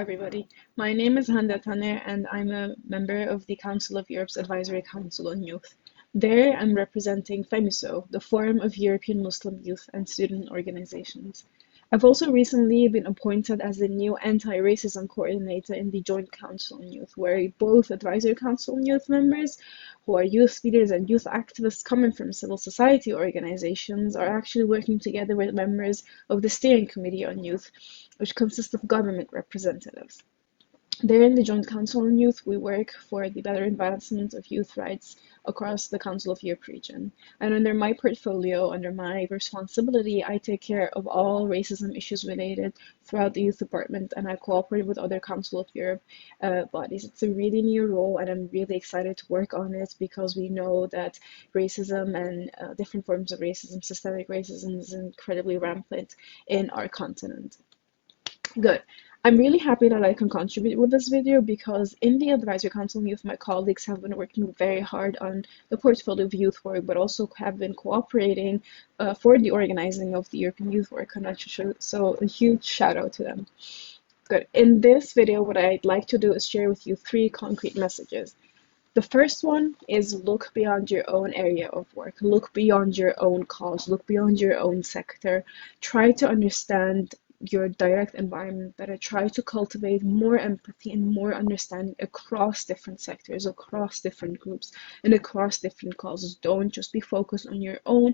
everybody. My name is Hande Taner, and I'm a member of the Council of Europe's Advisory Council on Youth. There, I'm representing FEMUSO, the Forum of European Muslim Youth and Student Organizations. I've also recently been appointed as the new anti-racism coordinator in the Joint Council on Youth, where both Advisory Council on Youth members, who are youth leaders and youth activists coming from civil society organizations, are actually working together with members of the Steering Committee on Youth, which consists of government representatives. There in the Joint Council on Youth, we work for the better advancement of youth rights across the Council of Europe region. And under my portfolio, under my responsibility, I take care of all racism issues related throughout the youth department, and I cooperate with other Council of Europe bodies. It's a really new role, and I'm really excited to work on it because we know that racism and different forms of racism, systemic racism, is incredibly rampant in our continent. Good. I'm really happy that I can contribute with this video because in the Advisory Council on Youth, my colleagues have been working very hard on the portfolio of youth work, but also have been cooperating for the organizing of the European Youth Work Convention. So a huge shout out to them. Good. In this video, what I'd like to do is share with you three concrete messages. The first one is look beyond your own area of work, look beyond your own cause, look beyond your own sector, try to understand your direct environment better, try to cultivate more empathy and more understanding across different sectors, across different groups, and across different causes. Don't just be focused on your own.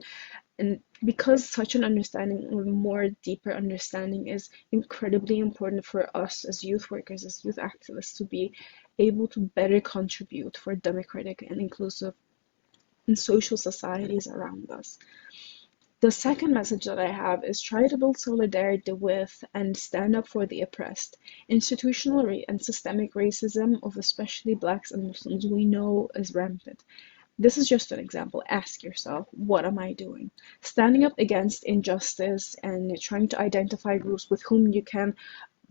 And because such an understanding, or more deeper understanding, is incredibly important for us as youth workers, as youth activists, to be able to better contribute for democratic and inclusive and social societies around us. The second message that I have is try to build solidarity with and stand up for the oppressed. Institutional and systemic racism of especially Blacks and Muslims we know is rampant. This is just an example. Ask yourself, what am I doing? Standing up against injustice and trying to identify groups with whom you can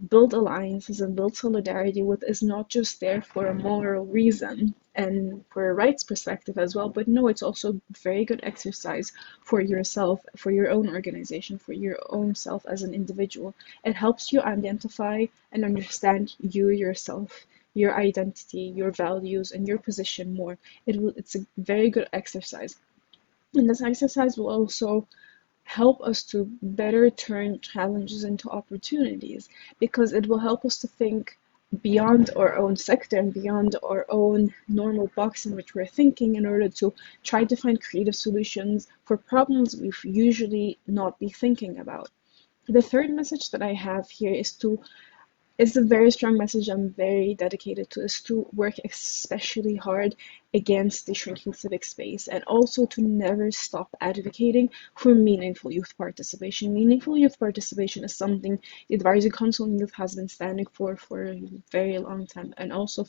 build alliances and build solidarity with is not just there for a moral reason and for a rights perspective as well, but no, it's also very good exercise for yourself, for your own organization, for your own self as an individual. It helps you identify and understand you yourself, your identity, your values, and your position more. It's a very good exercise. And this exercise will also help us to better turn challenges into opportunities because it will help us to think beyond our own sector and beyond our own normal box in which we're thinking in order to try to find creative solutions for problems we've usually not be thinking about. The third message that I have here is a very strong message I'm very dedicated to, is to work especially hard against the shrinking civic space and also to never stop advocating for meaningful youth participation. Meaningful youth participation is something the Advisory Council on Youth has been standing for a very long time, and also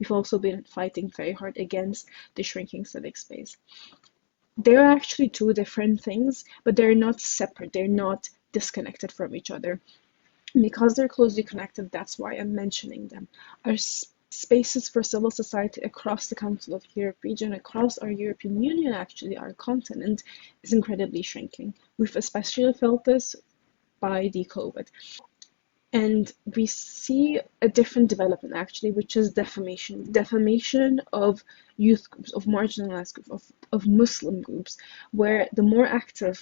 we've also been fighting very hard against the shrinking civic space. They're actually two different things, but they're not separate, they're not disconnected from each other. Because they're closely connected, that's why I'm mentioning them. Our spaces for civil society across the Council of Europe region, across our European Union, actually our continent, is incredibly shrinking. We've especially felt this by the COVID. And we see a different development actually, which is defamation. Defamation of youth groups, of marginalized groups, of Muslim groups, where the more active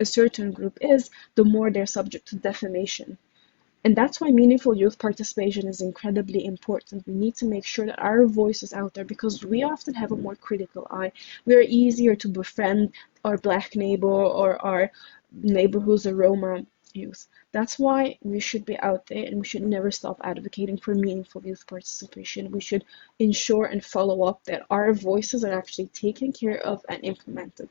a certain group is, the more they're subject to defamation. And that's why meaningful youth participation is incredibly important. We need to make sure that our voice is out there because we often have a more critical eye. We are easier to befriend our Black neighbor or our neighbor who's a Roma youth. That's why we should be out there and we should never stop advocating for meaningful youth participation. We should ensure and follow up that our voices are actually taken care of and implemented.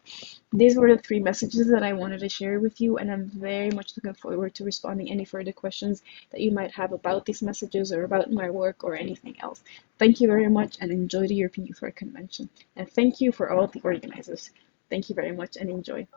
These were the three messages that I wanted to share with you, and I'm very much looking forward to responding any further questions that you might have about these messages or about my work or anything else. Thank you very much and enjoy the European Youth Work Convention. And thank you for all the organizers. Thank you very much and enjoy.